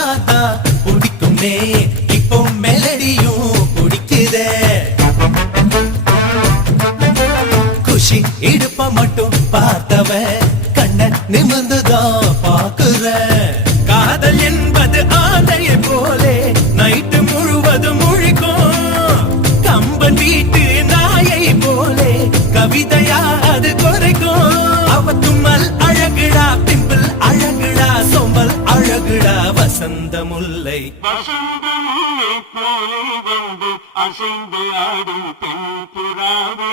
சொன்னாதான் பிடிக்குமே இப்போ மெலடியும் பிடிக்குதே குஷி இடுப்ப மட்டும் பார்த்தவன் கண்ண நிமிர்ந்துதான் பாக்குற காதல் என்பது ஆந்தையை போலே நைட்டு முழுவதும் முழிக்கும் கம்பன் வீட்டு நாயை போலே கவிதையா அது குறைக்கும் அவ தும்மல் அழகுடா பிம்பிள் அழகுடா சொம்பல் அழகுடா வசந்த முல்லை போலே வந்து அசைந்து ஆடும் பெண் புறாவே